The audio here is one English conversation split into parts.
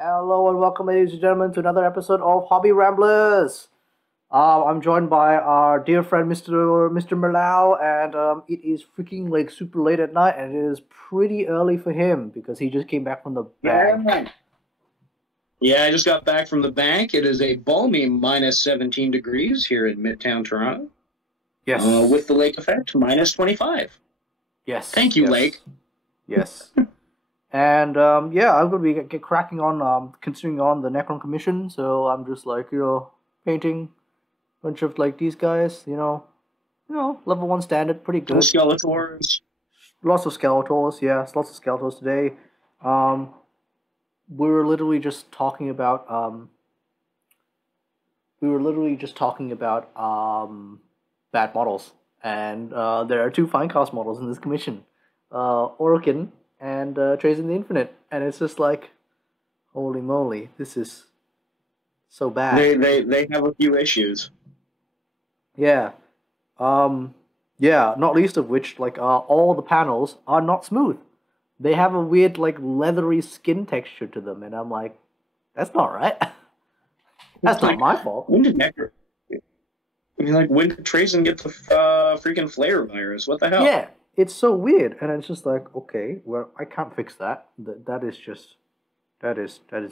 Hello and welcome, ladies and gentlemen, to another episode of Hobby Ramblers. I'm joined by our dear friend, Mr. Merlau, and it is freaking like super late at night, and it is pretty early for him because he just came back from the bank. Yeah. Yeah, I just got back from the bank. It is a balmy minus 17 degrees here in Midtown Toronto. Yes. With the lake effect, minus 25. Yes. Thank you, yes, lake. Yes. And yeah, I'm gonna be get cracking on continuing on the Necron commission. So I'm just like painting a bunch of like these guys. Level 1 standard, pretty good. Skeletors. Lots of Skeletors, yes, lots of Skeletors today. We were literally just talking about bad models, and there are two fine cast models in this commission, Orokin and Tracing the Infinite, and it's just like, holy moly, this is so bad. They have a few issues. Yeah. Yeah, not least of which, like, all the panels are not smooth. They have a weird, like, leathery skin texture to them, and I'm like, that's not right. That's not my fault. When did Nectar? I mean, like, when did Trazen get the freaking flare virus? What the hell? Yeah, it's so weird, and it's just like, okay, well, I can't fix that. That is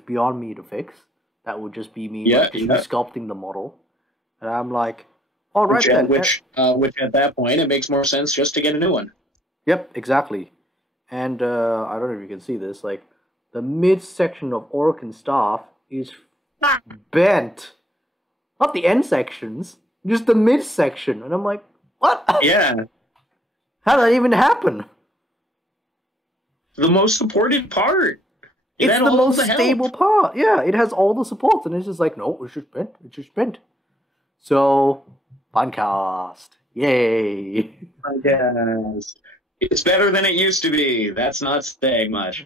beyond me to fix. That would just be me just resculpting the model, and I'm like, all right then. Which at that point it makes more sense just to get a new one. Yep, exactly. And I don't know if you can see this. Like the midsection of Orokin staff is bent, not the end sections, just the midsection. And I'm like, what? Yeah. How did that even happen? The most supported part. It's the most stable part. Yeah, it has all the supports, and it's just like, no, it's just bent. It's just bent. So, podcast. Yay. Yes. It's better than it used to be. That's not saying much.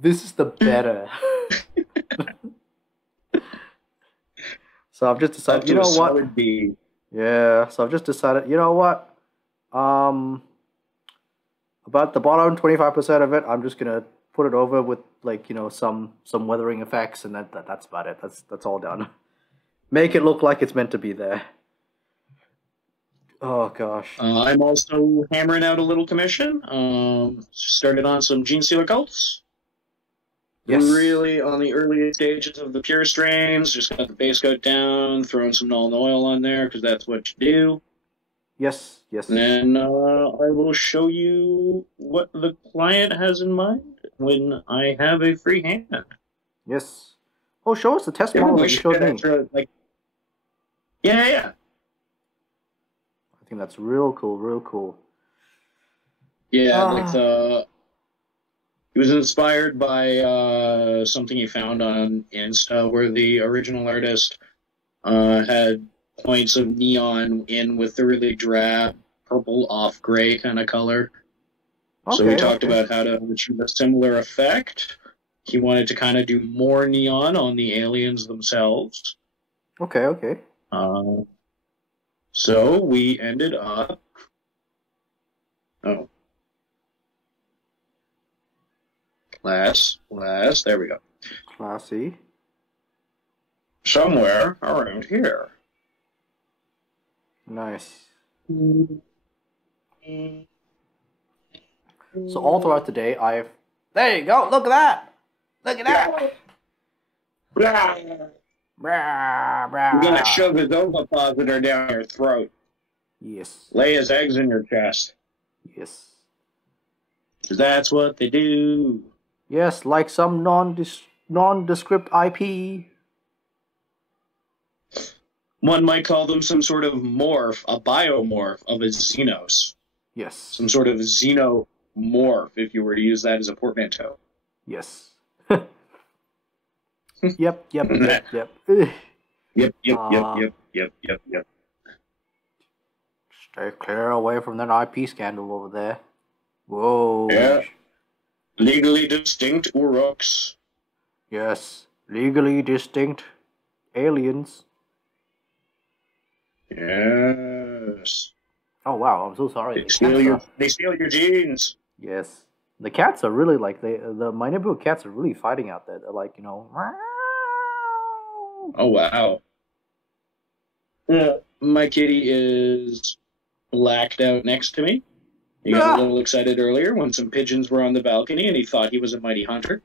This is the better. So I've just decided, you know what? Yeah, so I've just decided, you know what? About the bottom 25% of it, I'm just gonna put it over with like, some weathering effects, and that's about it. That's all done. Make it look like it's meant to be there. Oh gosh. I'm also hammering out a little commission. Started on some Gene Stealer cults. Yes. Really on the earliest stages of the pure strains. Just got the base coat down, throwing some null and oil on there because that's what you do. Yes, yes. And then I will show you what the client has in mind when I have a free hand. Yes. Oh, show us the test model that you showed me. Yeah. I think that's real cool. Yeah, he was inspired by something he found on Insta where the original artist had points of neon in with the really drab purple off gray kind of color. Okay, so we talked about how to achieve a similar effect. He wanted to kind of do more neon on the aliens themselves. Okay. So we ended up... Oh. Class, there we go. Classy. Somewhere around here. Nice. So all throughout the day, there you go, look at that! Look at that! You're gonna shove his ovipositor down your throat. Yes. Lay his eggs in your chest. Yes. Because that's what they do. Yes, like some nondescript IP. One might call them some sort of morph, a biomorph of a Xenos. Yes. Some sort of xenomorph, if you were to use that as a portmanteau. Yes. Yep. Yep. Stay clear away from that IP scandal over there. Whoa. Yeah. Legally distinct Uruks. Yes. Legally distinct aliens. Yes. Oh wow, I'm so sorry. They steal your genes. Yes. The cats are really like my neighborhood cats are really fighting out there. They're like, Oh wow. Yeah, my kitty is blacked out next to me. He got a ah! little excited earlier when some pigeons were on the balcony and he thought he was a mighty hunter.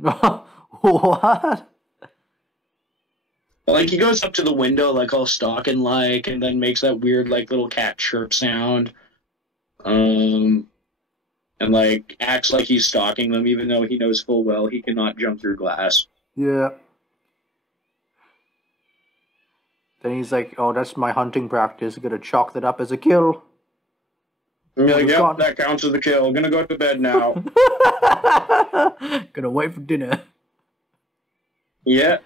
What? Like he goes up to the window like all stalking like and then makes that weird like little cat chirp sound. Um and like acts like he's stalking them even though he knows full well he cannot jump through glass. Yeah. Then he's like, "Oh, that's my hunting practice. Gonna chalk that up as a kill." And you're like, yep, gone. that counts as a kill. Gonna go to bed now. Gonna wait for dinner. Yeah.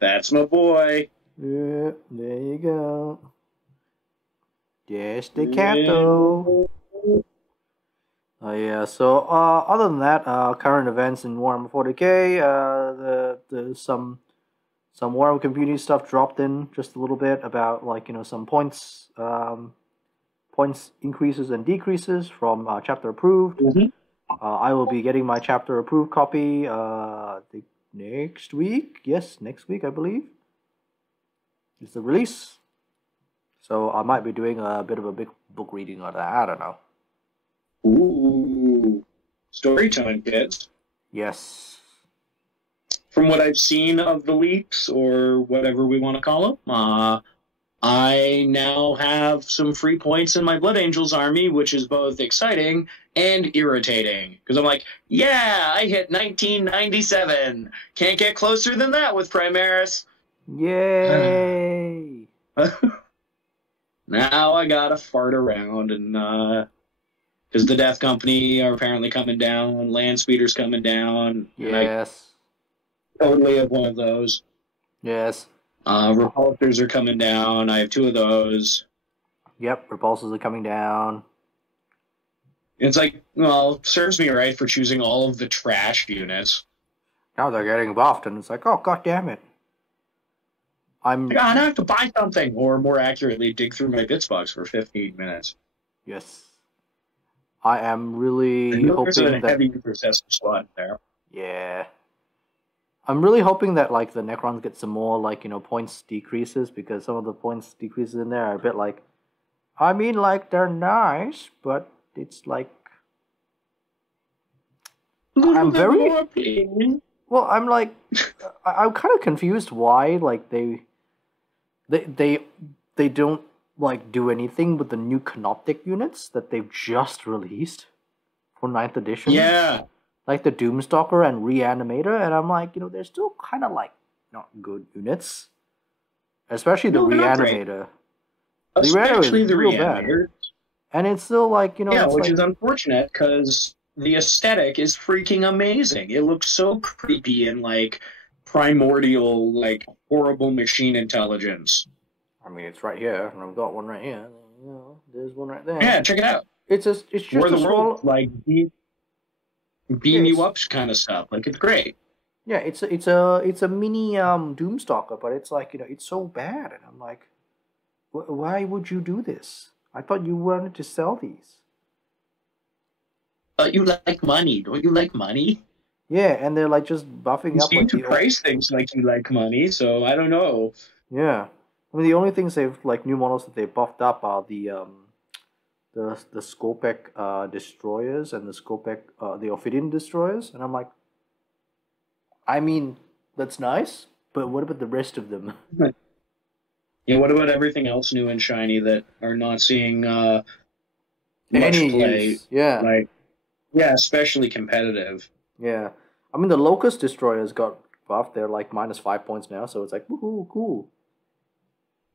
That's my boy. Yeah, there you go. Yes, the cat though. Oh yeah. So other than that, current events in Warhammer 40k, the some Warhammer community stuff dropped in just a little bit about like some points increases and decreases from chapter approved. Mm-hmm. I will be getting my chapter approved copy next week. Yes, next week I believe is the release. So I might be doing a bit of a big book reading on that. I don't know. Ooh, story time, kids. Yes. From what I've seen of the leaks or whatever we want to call them, I now have some free points in my Blood Angels army, which is both exciting and irritating. Because I'm like, yeah, I hit 1997. Can't get closer than that with Primaris. Yay! Now I gotta fart around and because the Death Company are apparently coming down, Land Speeder's coming down. Yes. I totally have one of those. Yes. Repulsors are coming down. I have 2 of those. Yep, repulsors are coming down. It's like, well, serves me right for choosing all of the trash units. Now they're getting buffed, and it's like, oh, god damn it. I have to buy something, or more accurately, dig through my bits box for 15 minutes. Yes. I am really hoping there's a heavy processor slot there. Yeah. I'm really hoping that like the necrons get some more like points decreases, because some of the points decreases in there are a bit like, I mean, like they're nice, but it's like I'm very well. I'm like I'm kind of confused why like they don't like do anything with the new canoptic units that they've just released for 9th edition. Yeah. Like the Doomstalker and Reanimator, and I'm like, they're still kind of like not good units. Especially the Reanimator. Especially the Reanimator. And it's still like, yeah, which is unfortunate because the aesthetic is freaking amazing. It looks so creepy and like primordial, like horrible machine intelligence. I mean, it's right here, and I've got one right here. There's one right there. Yeah, check it out. It's just where the world like beam you up kind of stuff. Like it's great. Yeah, it's a mini Doomstalker, but it's like it's so bad, and I'm like, why would you do this? I thought you wanted to sell these. You like money, don't you like money? Yeah, and they're like just buffing you up. You seem to price things like you like money, so I don't know. Yeah, I mean the only things they've like new models that they buffed up are the Skopek destroyers and the Skopek the Ophidian destroyers, and I'm like, I mean that's nice, but what about the rest of them? Yeah, what about everything else new and shiny that are not seeing much any play? Use. Yeah, like yeah, especially competitive. Yeah, I mean the Locust destroyers got buffed. They're like -5 points now, so it's like woohoo, cool.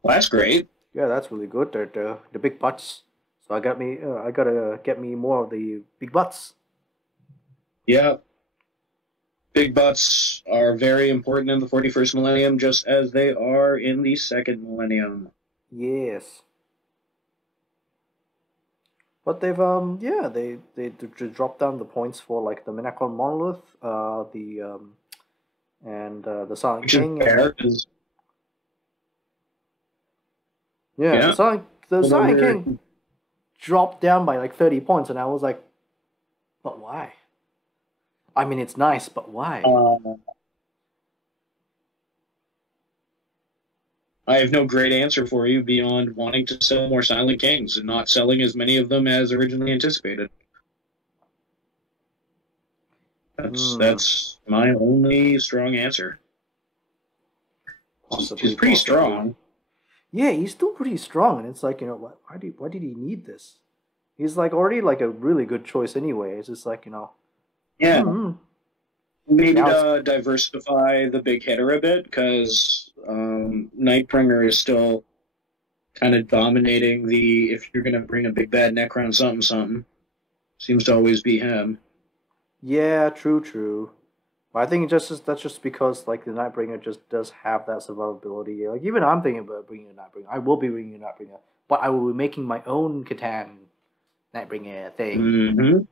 Well, that's great. Yeah, that's really good. They're the big butts. So I gotta get me more of the big butts. Yeah. Big butts are very important in the 41st millennium, just as they are in the 2nd millennium. Yes. But they've they dropped down the points for like the Minacon Monolith, the Silent King. Which is fair, because the Silent King dropped down by like 30 points, and I was like, but why? I mean, it's nice, but why? I have no great answer for you beyond wanting to sell more Silent Kings and not selling as many of them as originally anticipated. That's my only strong answer. He's pretty strong. Yeah, he's still pretty strong, and it's like, you know, why did he need this? He's like already like a really good choice anyway. It's just like, you know. Yeah. Maybe to diversify the big hitter a bit, because Nightbringer is still kind of dominating the, if you're going to bring a big bad Necron something, seems to always be him. Yeah, true. But I think that's just because like the Nightbringer just does have that survivability. Like even I'm thinking about bringing a Nightbringer. I will be bringing a Nightbringer, but I will be making my own Catan Nightbringer thing.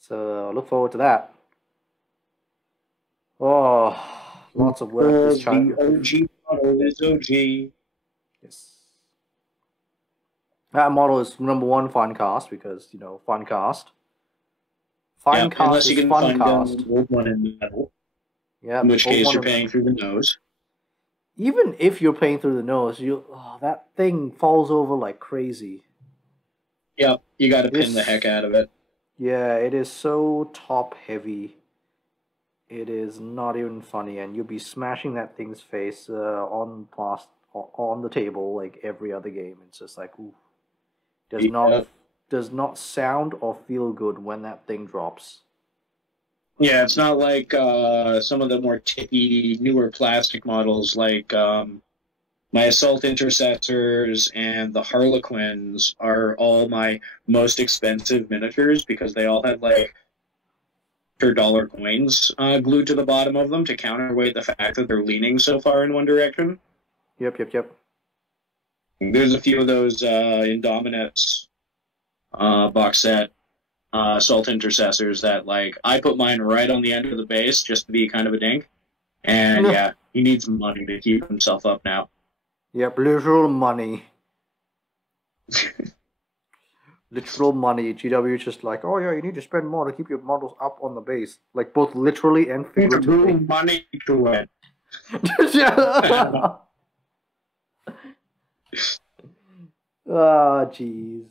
So look forward to that. Oh, lots of work this child. The OG model is OG. Yes. That model is #1 Funcast because, you know, Funcast. Funcast unless you is can Funcast. find an old one in the metal. Yeah. In which case you're paying through the nose. Even if you're paying through the nose, that thing falls over like crazy. Yep, you got to pin the heck out of it. Yeah, it is so top heavy. It is not even funny, and you'll be smashing that thing's face on the table like every other game. It's just like, ooh, does not sound or feel good when that thing drops. Yeah, it's not like some of the more tippy, newer plastic models like my Assault Intercessors and the Harlequins are all my most expensive miniatures because they all had like $1 coins glued to the bottom of them to counterweight the fact that they're leaning so far in one direction. Yep. There's a few of those Indominus box set Assault Intercessors that, like, I put mine right on the end of the base just to be kind of a dink. And yeah, he needs money to keep himself up now. Yep, literal money. Literal money. GW is just like, oh yeah, you need to spend more to keep your models up on the base. Like both literally and figuratively. Money to it. Ah, jeez.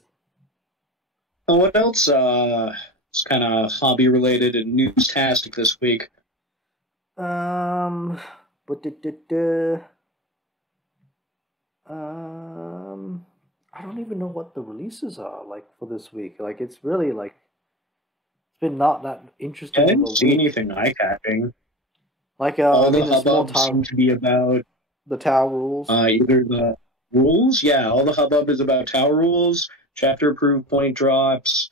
What else is kind of hobby related and news-tastic this week? I don't even know what the releases are like for this week. Like it's really like it's been not that interesting. I didn't see anything eye-catching. Like all the hubbub seem to be about the Tau rules. Either the rules, all the hubbub is about Tau rules, chapter approved point drops,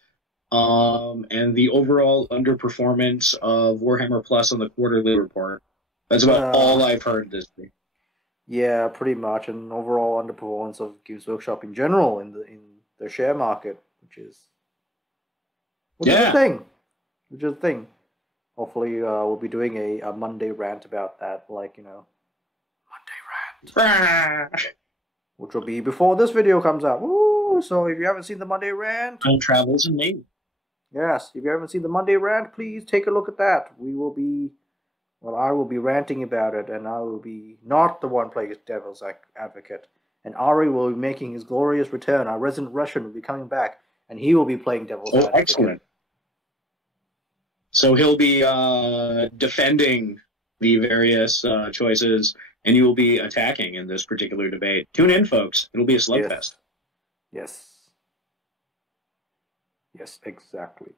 and the overall underperformance of Warhammer Plus on the quarterly report. That's about all I've heard this week. Yeah, pretty much, and overall underperformance of Games Workshop in general in the share market, which is a thing. Which is a thing. Hopefully, we'll be doing a Monday rant about that, like, you know, Monday rant, which will be before this video comes out. Woo! So if you haven't seen the Monday rant, Time travels in me. Yes, if you haven't seen the Monday rant, please take a look at that. I will be ranting about it, and I will be not the one playing Devil's Advocate. And Ari will be making his glorious return. Our resident Russian will be coming back, and he will be playing Devil's Advocate. Excellent. So he'll be defending the various choices, and you will be attacking in this particular debate. Tune in, folks. It'll be a slugfest. Yes, exactly.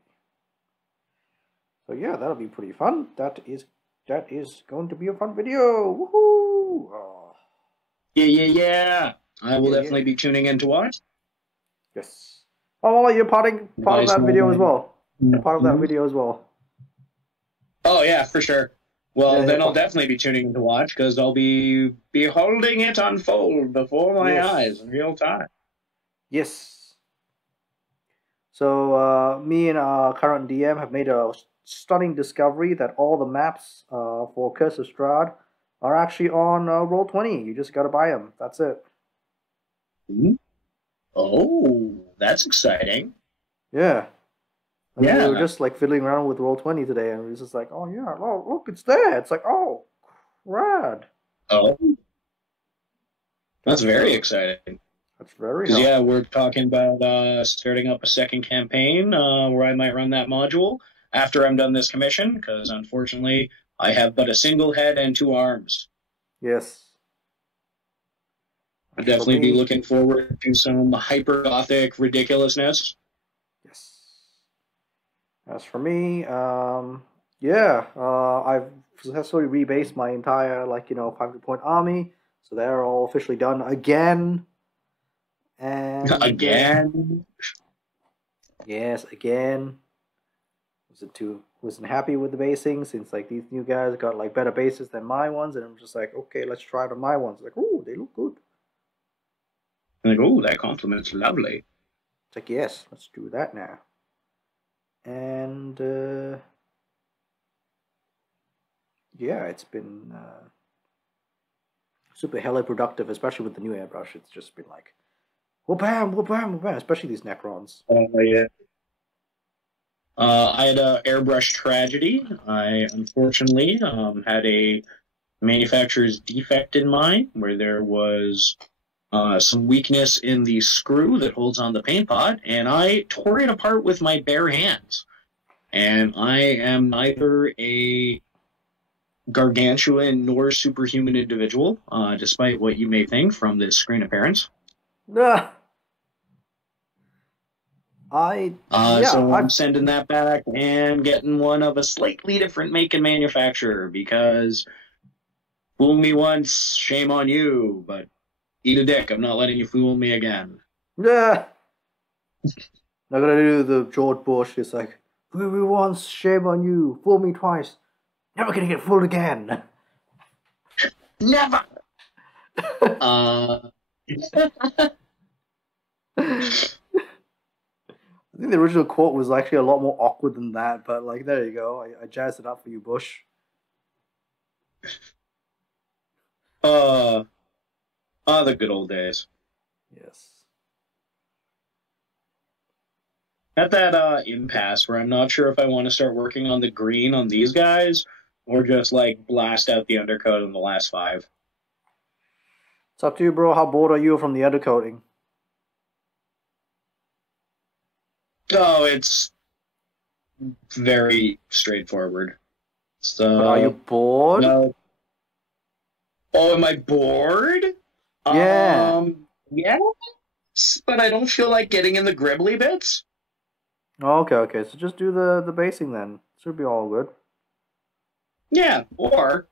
So yeah, that'll be pretty fun. That is going to be a fun video. Woohoo! Oh. Yeah. I will definitely be tuning in to watch. Yes. Oh, you're part of that video as well. You're part of that video as well. Oh yeah, for sure. Well, then I'll definitely be tuning in to watch because I'll be beholding it unfold before my eyes in real time. Yes. So me and our current DM have made a stunning discovery that all the maps for Curse of Strahd are actually on Roll20. You just gotta buy them. That's it. Oh, that's exciting. Yeah. And we were Yeah. just like fiddling around with Roll20 today, and we was just like, oh yeah, oh look, it's there. It's like, oh, rad. Oh, that's That's very exciting. that's very Because yeah, awesome. we're talking about starting up a second campaign where I might run that module after I'm done this commission. Because unfortunately, I have but a single head and two arms. Yes. I'll As for definitely be me, looking forward to some hyper gothic ridiculousness. yes. As for me, yeah, I've successfully rebased my entire 500-point army, so they're all officially done again. And Again. yes, again. Wasn't happy with the basing since like these new guys got like better bases than my ones, and I'm just like, okay, let's try it on my ones. Like, oh, they look good. Like, oh, that compliment's lovely. It's like, yes, let's do that now. And yeah, it's been super hella productive, especially with the new airbrush. It's just been like, whoop bam, whoop bam, whoop bam, especially these necrons. Yeah. I had a airbrush tragedy. I unfortunately had a manufacturer's defect in mine where there was some weakness in the screw that holds on the paint pot, and I tore it apart with my bare hands. And I am neither a gargantuan nor superhuman individual, despite what you may think from this screen appearance. Nah, I yeah, So I'm I've sending that back and getting one of a slightly different make and manufacturer because fool me once, shame on you, but eat a dick. I'm not letting you fool me again. yeah. Not gonna do the George Bush. It's like, fool me once, shame on you. Fool me twice, never gonna get fooled again. Never. I think the original quote was actually a lot more awkward than that, but like, there you go. I jazzed it up for you, Bush. uh, the good old days. Yes. At that impasse where I'm not sure if I want to start working on the green on these guys or just like blast out the undercoat in the last five. It's up to you, bro. How bored are you from the undercoating? Oh, it's very straightforward. But are you So, bored? no. Oh, am I bored? Yeah. Yes, but I don't feel like getting in the gribbly bits. Oh, okay, okay. So just do the basing then. Should be all good. Yeah, or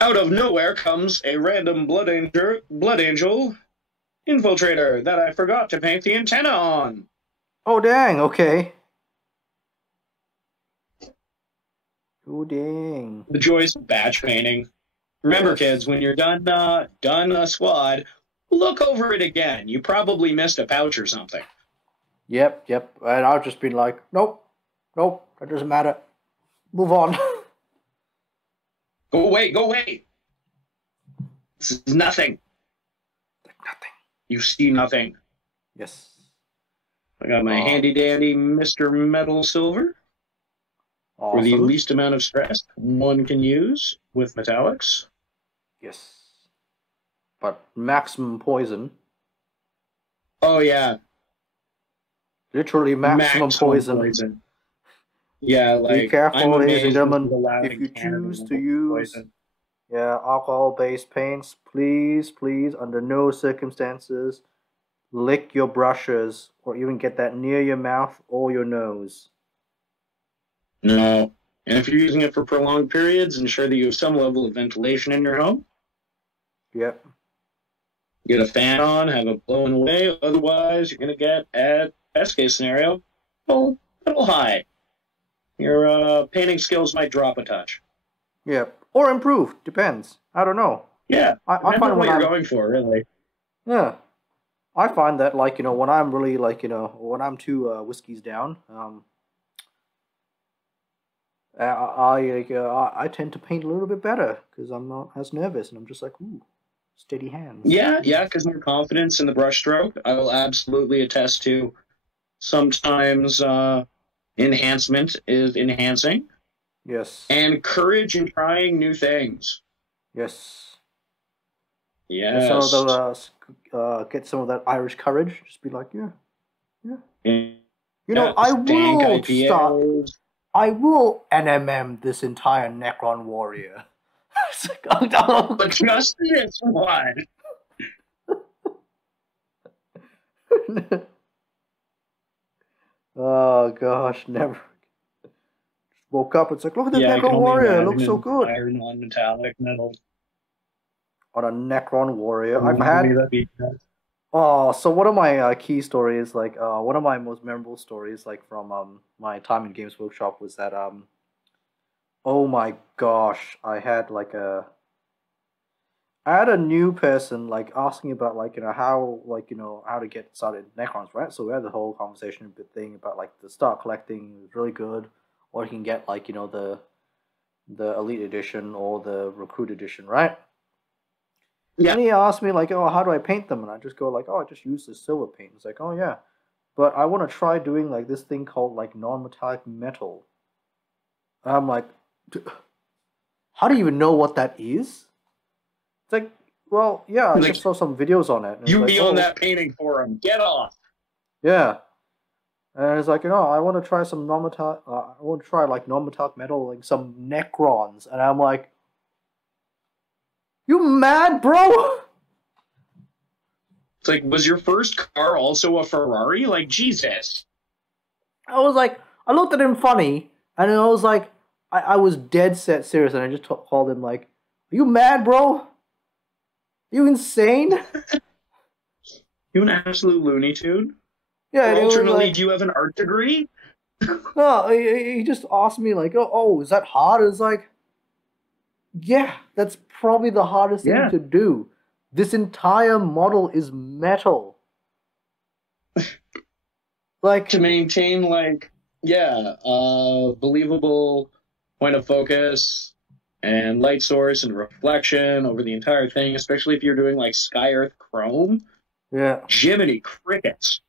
out of nowhere comes a random blood angel infiltrator that I forgot to paint the antenna on. Oh, dang. Okay. Oh, dang. The joys of batch painting. Remember, kids, Yes. when you're done a squad, look over it again. You probably missed a pouch or something. Yep, yep. And I've just been like, nope, nope. That doesn't matter. Move on. Go away, go away. This is nothing. Nothing. You see nothing. Yes. I got my Uh, handy dandy Mr. Metal Silver for the awesome. least amount of stress one can use with metallics. Yes. But maximum poison. Oh yeah, Literally maximum maximum poison. poison. Yeah, Be like I'm careful, ladies and amazed this is gentlemen. allowed If in you Canada choose to with use poison. alcohol based paints, please, under no circumstances, lick your brushes or even get that near your mouth or your nose. No. And if you're using it for prolonged periods, ensure that you have some level of ventilation in your home. Yep. Get a fan on, have it blowing away. Otherwise, you're going to get, at best case scenario, a little high. Your painting skills might drop a touch. Yep. Or improve. Depends. I don't know. Yeah, I depends find on what when you're I'm going for, really. yeah. I find that when I'm really when I'm two whiskeys down, I tend to paint a little bit better because I'm not as nervous and I'm just like, ooh, Steady hands. Yeah, because more confidence in the brushstroke. I will absolutely attest to sometimes enhancement is enhancing. Yes. And courage in trying new things. Yes. Yes. Some of the get some of that Irish courage. Just be like, yeah. You know, I will start. I will NMM this entire Necron warrior. But just this one. Oh gosh, never. Woke up, it's like, look at this Necron warrior, it looks so good. Iron on metallic metal. On a Necron warrior, I've had. Oh, so one of my key stories, like one of my most memorable stories, like from my time in Games Workshop, was that oh my gosh, I had a new person like asking about how how to get started in Necrons, right? So we had the whole conversation thing about like the start collecting is really good, or you can get the Elite Edition or the Recruit Edition, right? Yeah. And he asked me like, oh, how do I paint them? And I just go like, oh, I just use the silver paint. It's like, oh yeah, but I want to try doing like this thing called like non-metallic metal. And I'm like, how do you even know what that is? It's like, well, yeah, I just saw some videos on it. You be on that painting forum. Get off. Yeah. And it's like, I want to try some non-metallic. I want to try like non-metallic metal, like some necrons. And I'm like, you mad, bro? It's like, was your first car also a Ferrari? Like, Jesus. I was like, I looked at him funny, and then I was like, I was dead set serious, and I just called him like, are you mad, bro? You insane? You an absolute Looney Tune? Yeah. Alternately, like, do you have an art degree? No, he just asked me like, oh, is that hard? It's like, yeah, that's probably the hardest thing to do. This entire model is metal. Like to maintain believable point of focus and light source and reflection over the entire thing, especially if you're doing like Sky Earth Chrome. Yeah. Jiminy crickets.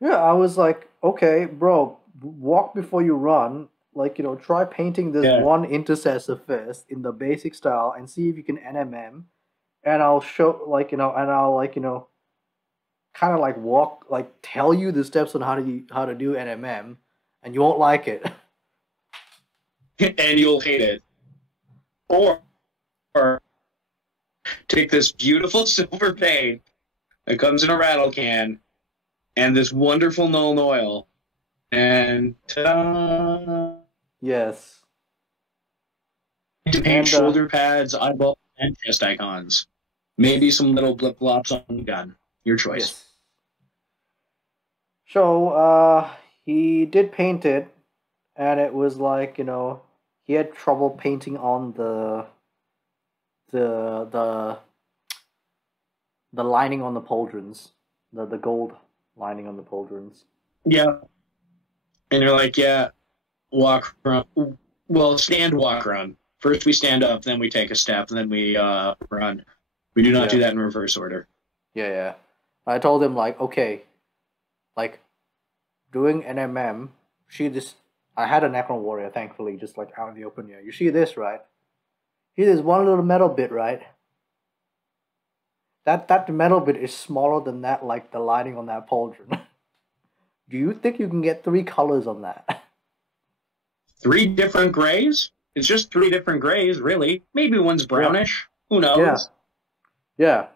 Yeah, I was like, okay, bro, walk before you run. Like, try painting this one intercessor first in the basic style and see if you can NMM. And I'll show, and I'll, kind of like tell you the steps on how to do NMM, and you won't like it. And you'll hate it. Or take this beautiful silver paint that comes in a rattle can and this wonderful Nuln Oil, and ta-da! Yes. To paint shoulder pads, eyeballs, and chest icons. Maybe some little blip-flops on the gun. Your choice. Yes. So, he did paint it, and it was like, he had trouble painting on the lining on the pauldrons, the gold lining on the pauldrons. Yeah. And you're like, walk, run. Well, stand, walk, run. First we stand up, then we take a step, then we run. We do not do that in reverse order. Yeah. I told him like, okay, like doing NMM. I had a Necron warrior, thankfully, just like out in the open here. You see this, right? See this one little metal bit, right? That metal bit is smaller than that, like the lining on that pauldron. Do you think you can get 3 colors on that? 3 different grays? It's just 3 different grays, really. Maybe one's brownish. Who knows? Yeah.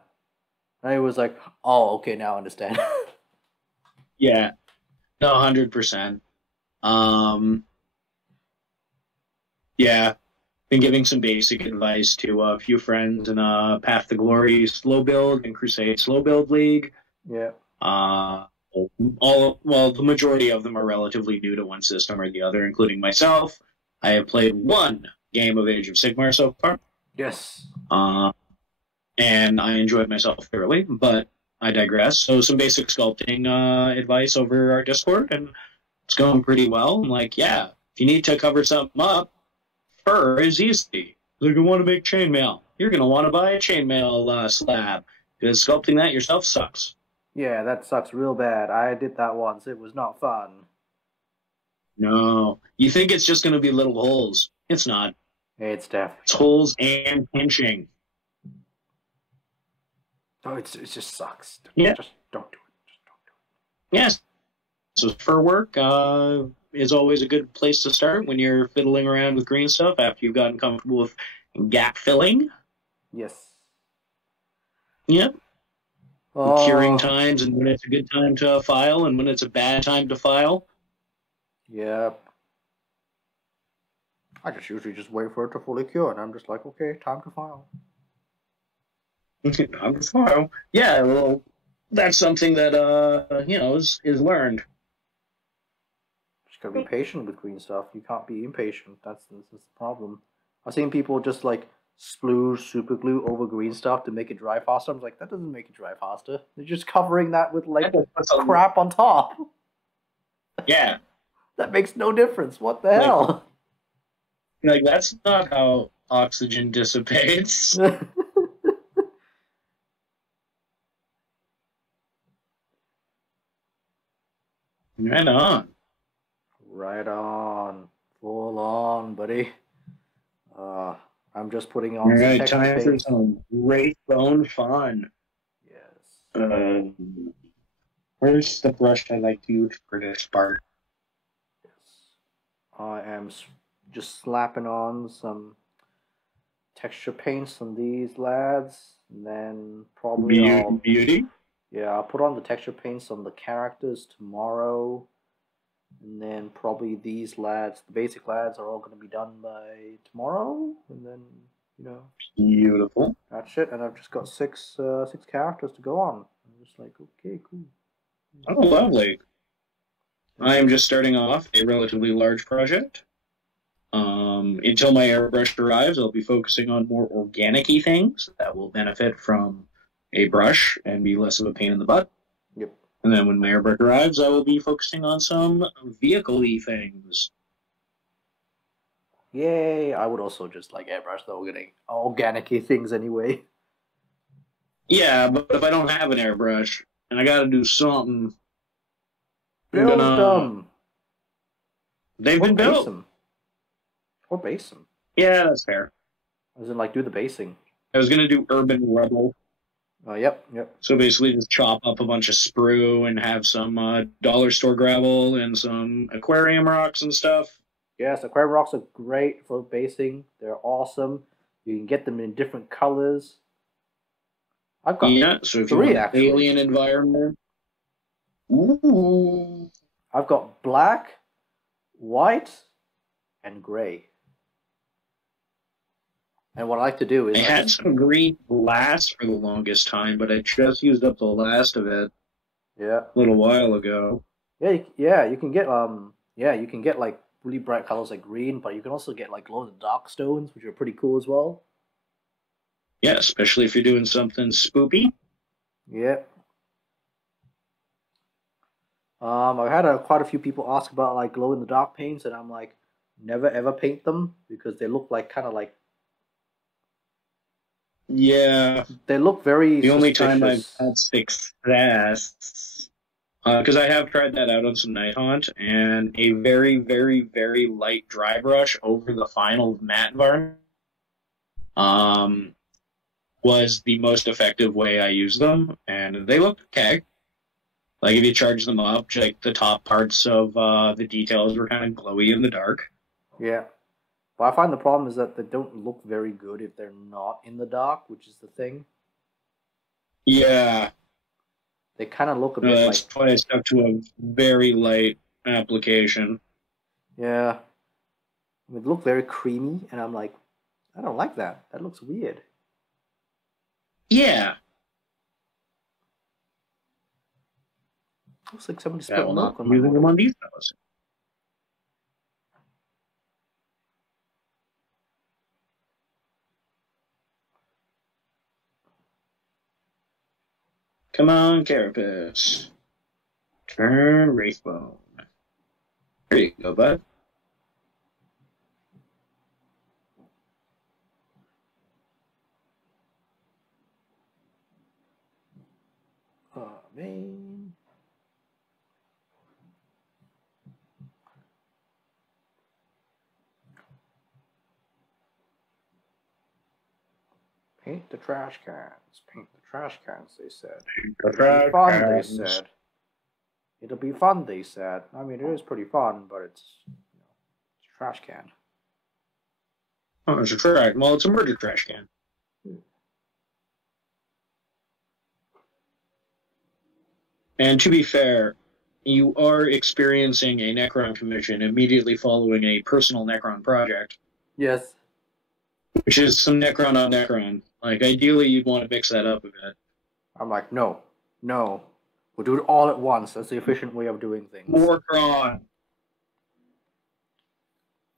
And he was like, oh, okay, now I understand. Yeah. No, 100%. Yeah. Been giving some basic advice to a few friends in Path to Glory slow build and Crusade slow build league. Yeah. The majority of them are relatively new to one system or the other, including myself. I have played 1 game of Age of Sigmar so far. Yes. And I enjoyed myself thoroughly, but I digress. So some basic sculpting advice over our Discord, and it's going pretty well. I'm like, if you need to cover something up, fur is easy. Like, I want to make chainmail. you're going to want to buy a chainmail slab because sculpting that yourself sucks. Yeah, that sucks real bad. I did that once. It was not fun. No, you think it's just going to be little holes. It's not. It's definitely. It's holes and pinching. Oh, it just sucks. Yeah. Just don't do it. Just don't do it. Yes. So fur work is always a good place to start when you're fiddling around with green stuff after you've gotten comfortable with gap filling. Yes. Yep. Curing times and when it's a good time to file and when it's a bad time to file. Yep. I just usually just wait for it to fully cure, and I'm just like, okay, time to file. Time to file. Yeah, well, that's something that is learned. Just gotta be patient with green stuff. You can't be impatient. That's the problem. I've seen people just like splooge super glue over green stuff to make it dry faster. I'm like, that doesn't make it dry faster. They're just covering that with like crap on top. Yeah. That makes no difference. What the hell? Like, that's not how oxygen dissipates. Right on. Right on. Full on, buddy. I'm just putting on some texture time for some great bone fun. Yes. Where's the brush I like to use for this part? Yes. I am just slapping on some texture paints on these lads, and then probably beauty. Yeah, I'll put on the texture paints on the characters tomorrow, and then probably these lads, the basic lads, are all going to be done by tomorrow, and then beautiful. That's it, and I've just got six characters to go on. I'm just like, okay, cool. Oh, lovely. I am just starting off a relatively large project. Until my airbrush arrives, I'll be focusing on more organic-y things that will benefit from a brush and be less of a pain in the butt. Yep. And then when my airbrush arrives, I will be focusing on some vehicle-y things. Yay! I would also just like airbrush the organic-y things anyway. Yeah, but if I don't have an airbrush and I gotta do something, build them. They've been built. Or base them. Yeah, that's fair. As in, like, do the basing. I was gonna do urban rubble. Oh, yep. So basically, just chop up a bunch of sprue and have some dollar store gravel and some aquarium rocks and stuff. Yes, aquarium rocks are great for basing. They're awesome. You can get them in different colors. I've got so if you want an alien environment. Ooh. I've got black, white, and gray. And what I like to do is... I had some green glass for the longest time, but I just used up the last of it. Yeah. A little while ago. Yeah, you can get like really bright colors like green, but you can also get like glow-in-the-dark stones, which are pretty cool as well. Yeah, especially if you're doing something spoopy. Yeah. I've had quite a few people ask about like glow-in-the-dark paints, and I'm like, never ever paint them because they look like kind of like. Yeah. They look very. The only time I've had success, because I have tried that out on some Night Haunt, and a very, very, very light dry brush over the final matte varnish was the most effective way I used them, and they look okay. Like, if you charge them up, like, the top parts of the details were kind of glowy in the dark. Yeah. But I find the problem is that they don't look very good if they're not in the dark, which is the thing. Yeah. They kind of look a bit that's why I stuck to a very light application. Yeah. It looked very creamy, and I'm like, I don't like that. That looks weird. Yeah. Looks like somebody spilled milk on my using them on these fellas. Come on, Carapace. Turn Wraithbone. There you go, bud. Man. Paint the trash cans. Paint the trash cans, they said. It'll be fun, they said. It'll be fun, they said. I mean, it is pretty fun, but it's, it's a trash can. Oh, it's a trash. Well, it's a murder trash can. And to be fair, you are experiencing a Necron commission immediately following a personal Necron project. Yes. Which is some Necron on Necron. Like, ideally, you'd want to mix that up a bit. I'm like, no. We'll do it all at once. That's the efficient way of doing things. More Cron.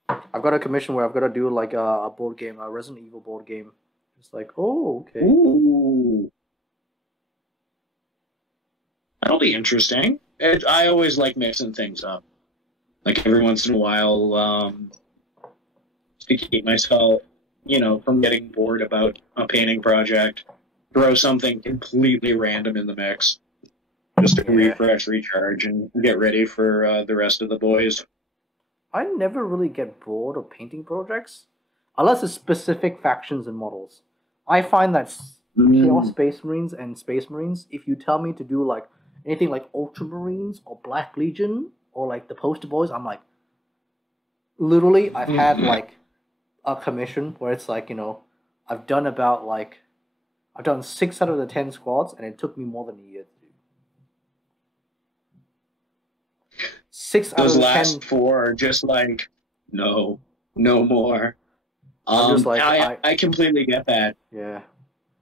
I've got a commission where I've got to do like a board game, a Resident Evil board game. It's like, oh, okay. Ooh. That'll be interesting. I always like mixing things up. Like, every once in a while, to keep myself, from getting bored about a painting project, throw something completely random in the mix. Just to refresh, recharge, and get ready for the rest of the boys. I never really get bored of painting projects, unless it's specific factions and models. I find that Chaos Space Marines and Space Marines, if you tell me to do like anything like Ultramarines or Black Legion or like the Poster Boys, I'm like, literally, I've had like a commission where it's like, I've done 6 out of the 10 squads, and it took me more than a year to do. 6 out of the 10. Those last 4 are just like, no more. I completely get that. Yeah.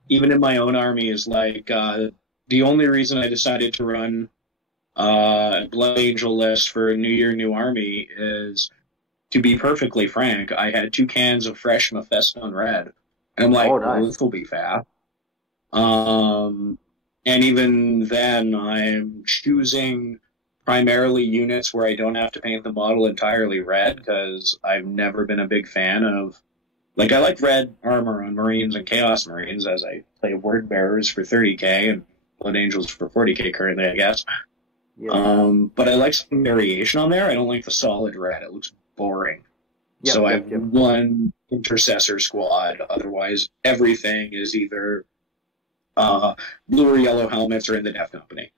Even in my own army is like, the only reason I decided to run Blood Angel list for New Year, New Army is, to be perfectly frank, I had 2 cans of fresh Mephiston Red. And I'm like, nice. This will be fast. And even then, I'm choosing primarily units where I don't have to paint the model entirely red, because I've never been a big fan of... Like, I like red armor on Marines and Chaos Marines, as I play Word Bearers for 30k and Blood Angels for 40k currently, I guess. Yeah. But I like some variation on there. I don't like the solid red. It looks boring. I have one Intercessor squad. Otherwise, everything is either blue or yellow helmets or in the Death Company.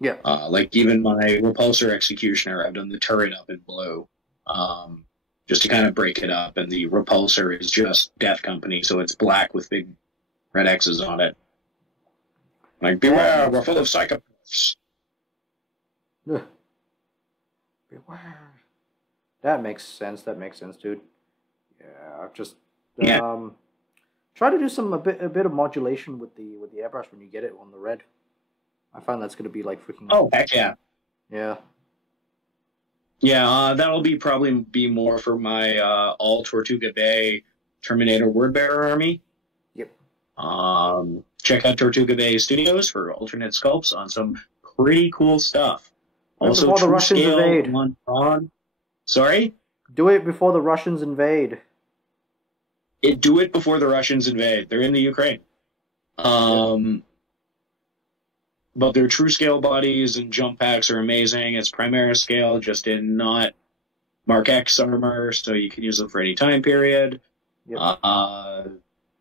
Yeah. Like, even my Repulsor Executioner, I've done the turret up in blue, just to kind of break it up. And the Repulsor is just Death Company, so it's black with big red X's on it. Like, beware, we're full of psychopaths. Beware. That makes sense, dude. Yeah, I've just try to do a bit of modulation with the airbrush when you get it on the red. I find that's gonna be like freaking. Oh, heck yeah. Yeah. Yeah, that'll probably be more for my all Tortuga Bay Terminator Wordbearer army. Yep. Check out Tortuga Bay Studios for alternate sculpts on some pretty cool stuff. Also, before the Russians invade. Sorry? Do it before the Russians invade. Do it before the Russians invade. They're in the Ukraine. But their true scale bodies and jump packs are amazing. It's Primera scale, just in not Mark X armor, so you can use them for any time period. Yep.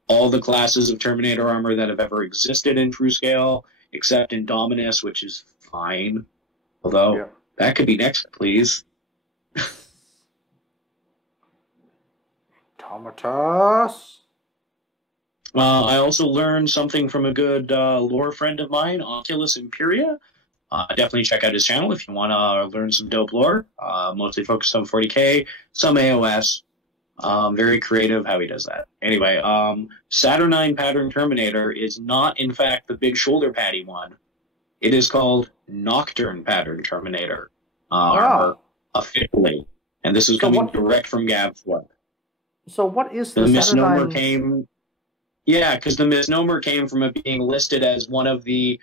All the classes of Terminator armor that have ever existed in true scale, except Indominus, which is fine. Although, that could be next, please. Tomatos. I also learned something from a good lore friend of mine, Oculus Imperia. Definitely check out his channel if you want to learn some dope lore. Mostly focused on 40k, some AOS. Very creative how he does that. Anyway, Saturn Line Pattern Terminator is not, in fact, the big shoulder patty one. It is called Nocturne Pattern Terminator. Officially. And this is coming direct from Gav's web. So what is the misnomer came? Yeah, because the misnomer came from it being listed as one of the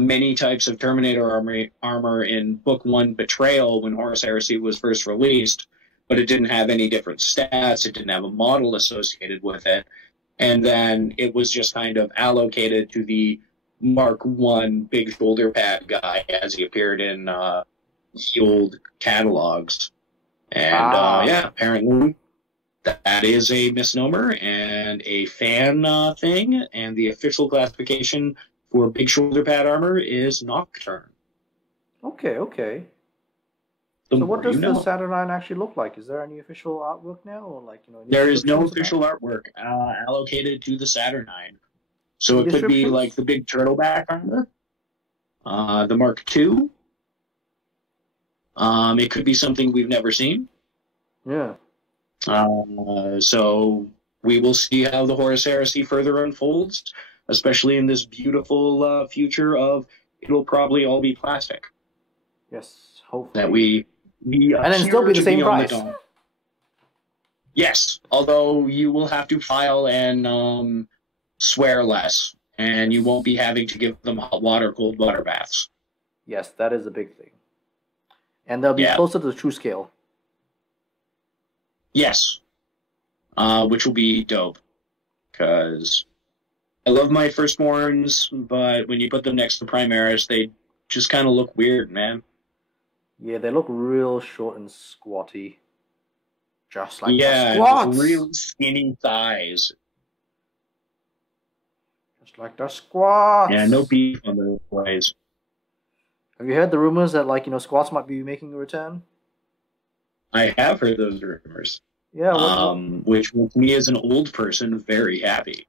many types of Terminator armor in Book 1 Betrayal when Horus Heresy was first released, but it didn't have any different stats, it didn't have a model associated with it, and then it was just kind of allocated to the Mark One big shoulder pad guy as he appeared in the old catalogs. And yeah, apparently that is a misnomer and a fan thing, and the official classification for big shoulder pad armor is Nocturne. Okay, okay. The So what more does you the know. Saturn Line actually look like? Is there any official artwork now, or like any There is no descriptions about official it? artwork allocated to the Saturn Line. So Any it could be descriptions? like the big turtleback armor, the Mark II. It could be something we've never seen. Yeah. So we will see how the Horus Heresy further unfolds, especially in this beautiful future of it'll probably all be plastic. Yes, hopefully. That we and then still be the same price. Yes, although you will have to file and swear less, and you won't be having to give them hot water, cold water baths. Yes, that is a big thing. And they'll be closer to the true scale. Yes, which will be dope, because I love my firstborns, but when you put them next to Primaris, they just kind of look weird, man. Yeah, they look real short and squatty. Just like the squats! Real skinny thighs. Just like the squats! Yeah, no beef on those boys. Have you heard the rumors that, like, squats might be making a return? I have heard those rumors. Yeah, which makes me as an old person very happy.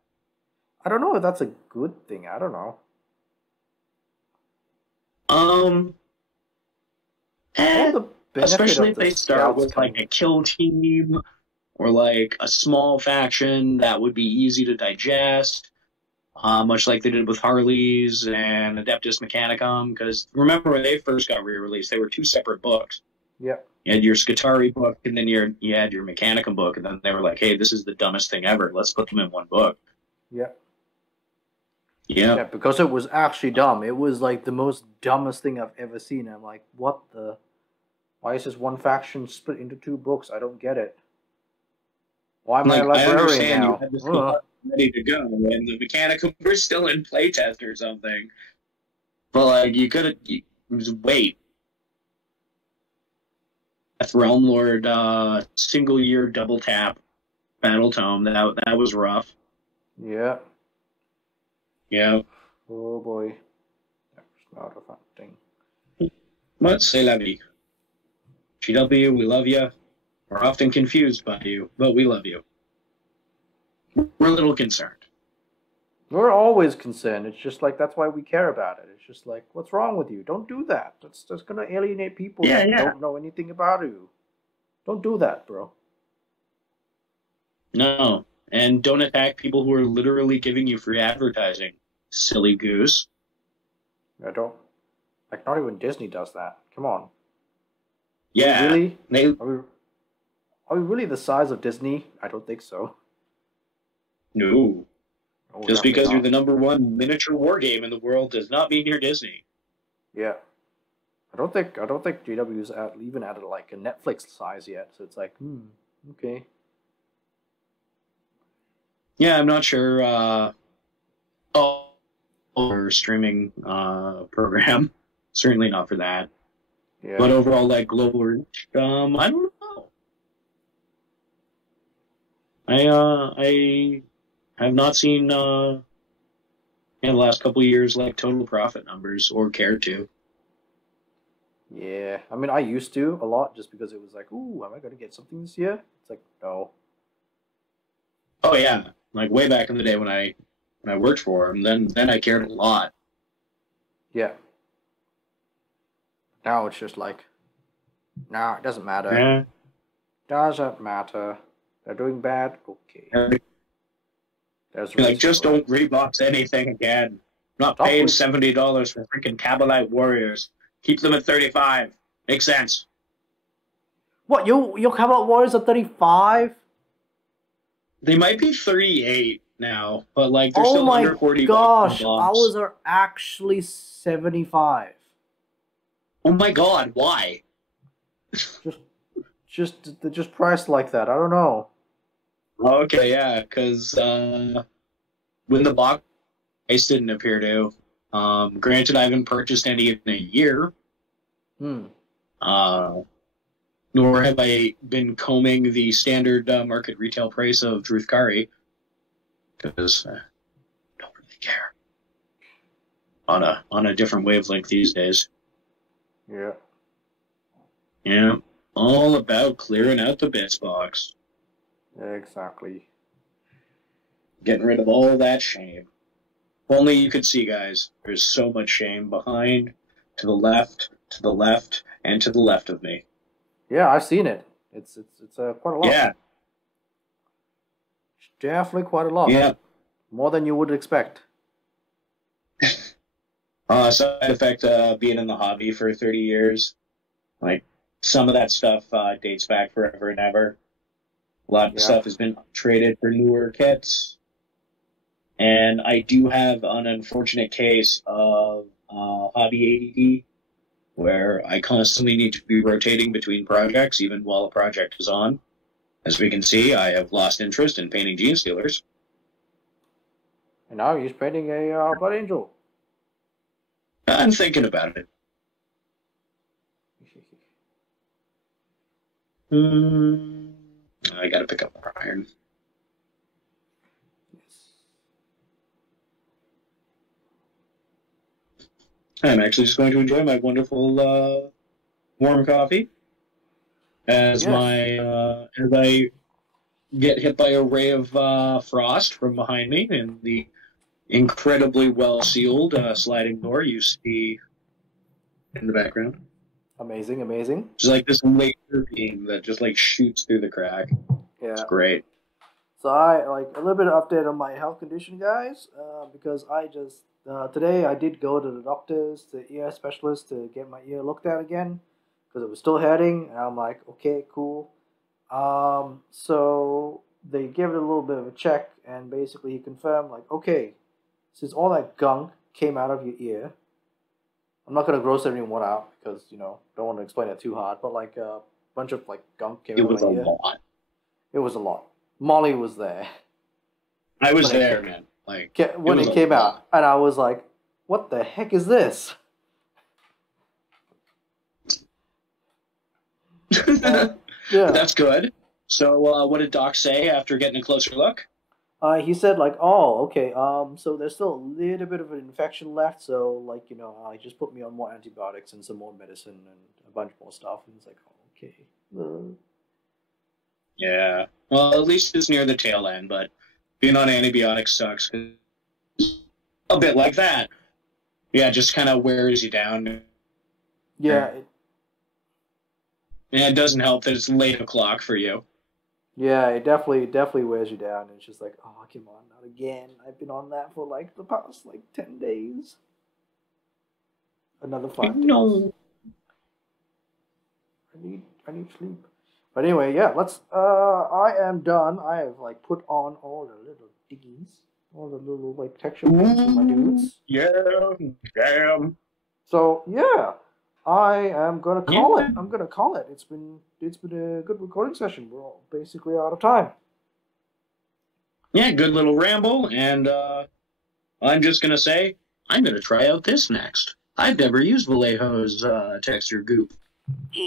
I don't know if that's a good thing. I don't know. Especially if they start with like a kill team or like a small faction that would be easy to digest, much like they did with Harley's and Adeptus Mechanicum. Because remember when they first got re-released, they were two separate books. Yeah. You had your Scutari book, and then you had your Mechanicum book, and then they were like, "Hey, this is the dumbest thing ever. Let's put them in one book." Yeah. Yeah. Yeah, because it was actually dumb. It was like the most dumbest thing I've ever seen. I'm like, what the? Why is this one faction split into two books? I don't get it. Why am I a librarian now? You had this ready to go, and the Mechanicum were still in playtest or something. But like, you could have wait. That's Realm Lord single year double tap battle tome. That was rough. Yeah. Yeah. Oh boy. That was not a fun thing. But c'est la vie. GW, we love you. We're often confused by you, but we love you. We're a little concerned. We're always concerned. It's just like, that's why we care about it. It's just like, what's wrong with you? Don't do that. That's going to alienate people that don't know anything about you. Don't do that, bro. No. And don't attack people who are literally giving you free advertising. Silly goose. I don't. Like, not even Disney does that. Come on. Yeah. Really? Are we really the size of Disney? I don't think so. No. Just because you're the #1 miniature war game in the world does not mean you're Disney. Yeah. I don't think GW's even at like a Netflix size yet. So it's like, okay. Yeah, I'm not sure. Or streaming program. Certainly not for that. Yeah. But overall, like global reach, I don't know. I have not seen in the last couple of years like total profit numbers or care to. Yeah, I mean, I used to a lot just because it was like, ooh, am I going to get something this year? It's like, no. Oh yeah, like way back in the day when I worked for him, then I cared a lot. Yeah. Now it's just like, nah, it doesn't matter. Yeah. Doesn't matter. They're doing bad. Okay. Like, just don't rebox anything again. I'm not paying $70 for freaking Kabbalite Warriors. Keep them at 35. Makes sense. What, your Kabbalite Warriors are 35? They might be 38 now, but like they're still under 40. Oh my gosh, ours are actually 75. Oh my god, why? They're just priced like that. I don't know. Okay, yeah, because when the box price didn't appear to, Granted, I haven't purchased any in a year. Hmm. Nor have I been combing the standard market retail price of Druthkari, because I don't really care on a different wavelength these days. Yeah. Yeah, all about clearing out the bits box, Exactly. getting rid of all that shame. If only you could see, guys. There's so much shame behind, to the left, and to the left of me. Yeah, I've seen it. It's quite a lot. Yeah, Definitely quite a lot. yeah. More than you would expect. Side effect being in the hobby for 30 years. Like, some of that stuff dates back forever and ever. A lot of stuff has been traded for newer kits. And I do have an unfortunate case of hobby ADD, where I constantly need to be rotating between projects, even while a project is on. As we can see, I have lost interest in painting Gene Stealers. And now he's painting a Blood Angel. I'm thinking about it. I gotta pick up more iron. I'm actually just going to enjoy my wonderful warm coffee as as I get hit by a ray of frost from behind me in the incredibly well sealed sliding door you see in the background. Amazing, amazing. Just like this laser beam that just like shoots through the crack. Yeah, it's great. So I like a little bit of update on my health condition, guys, because I just today I did go to the doctors, the ear specialist, to get my ear looked at again because it was still hurting, and I'm like, okay, cool. So they gave it a little bit of a check, and basically he confirmed, like, okay, since all that gunk came out of your ear, I'm not gonna gross everyone out because don't want to explain it too hard, but like a bunch of like gunk came out of my ear. It was a lot. It was a lot. Molly was there. I was there, man. Like when it came out, and I was like, "What the heck is this?" Yeah, that's good. So, what did Doc say after getting a closer look? He said like, "Oh, okay. So there's still a little bit of an infection left. So like, he just put me on more antibiotics and some more medicine and a bunch more stuff." And it's like, oh, okay. Yeah. Well, at least it's near the tail end, but being on antibiotics sucks. A bit like that. Yeah, just kind of wears you down. Yeah. And it doesn't help that it's late o'clock for you. Yeah, it definitely wears you down. It's just like, oh, come on, not again. I've been on that for like the past 10 days. Another 5 days. No. I need sleep. But anyway, yeah, let's I am done. I have put on all the little diggies, all the little texture paints for my dudes. Yeah, damn. So yeah, I am gonna call it. I'm gonna call it. It's been a good recording session. We're all basically out of time. Yeah, good little ramble, and I'm just gonna say I'm gonna try out this next. I've never used Vallejo's texture goop.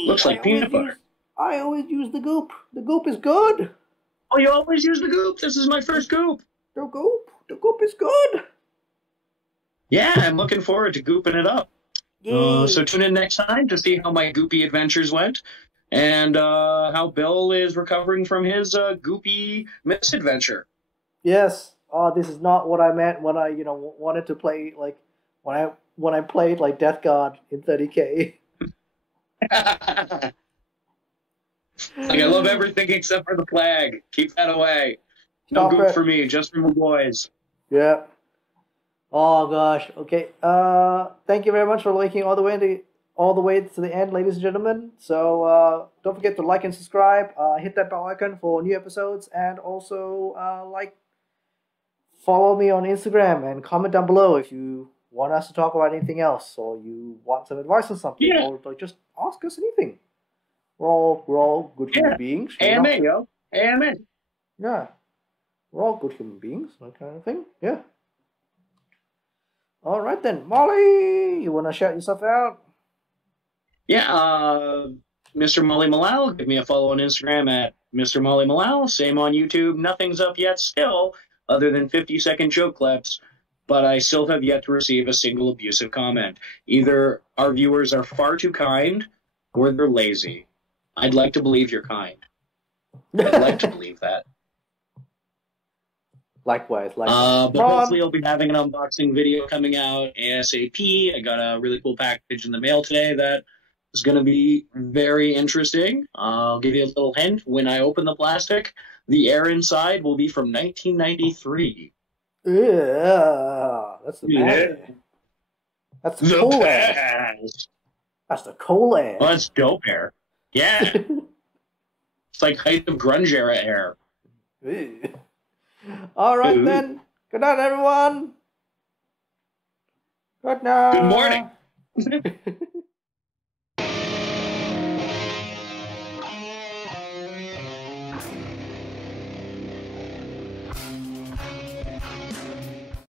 Looks like peanut butter. I always use the goop. The goop is good. Oh, you always use the goop? This is my first goop. The goop is good. Yeah, I'm looking forward to gooping it up. So tune in next time to see how my goopy adventures went and how Bill is recovering from his goopy misadventure. Yes. This is not what I meant when I wanted to play when I played Death Guard in 30K. I love everything except for the plague. Keep that away. No goop for me, just for my boys. Yeah. Oh gosh. Okay. Thank you very much for liking all the way to the end, ladies and gentlemen. So don't forget to like and subscribe. Hit that bell icon for new episodes, and also follow me on Instagram and comment down below if you want us to talk about anything else, or you want some advice on something, or just ask us anything. We're all good human beings. Amen, yo. Amen. Yeah. We're all good human beings, that kind of thing. Yeah. All right then, Molly, you want to shout yourself out? Yeah, Mr. Molly Malal, give me a follow on Instagram at Mr. Molly Malal. Same on YouTube. Nothing's up yet still, other than 50-second joke clips. But I still have yet to receive a single abusive comment. Either our viewers are far too kind, or they're lazy. I'd like to believe you're kind. I'd like to believe that. Likewise. But hopefully I'll be having an unboxing video coming out ASAP. I got a really cool package in the mail today that is going to be very interesting. I'll give you a little hint. When I open the plastic, the air inside will be from 1993. Yeah, that's the bad. That's the cool air. That's the cool air. Oh, that's dope air. Yeah. It's like height of grunge era air. All right then. Good night, everyone. Good night. Good morning.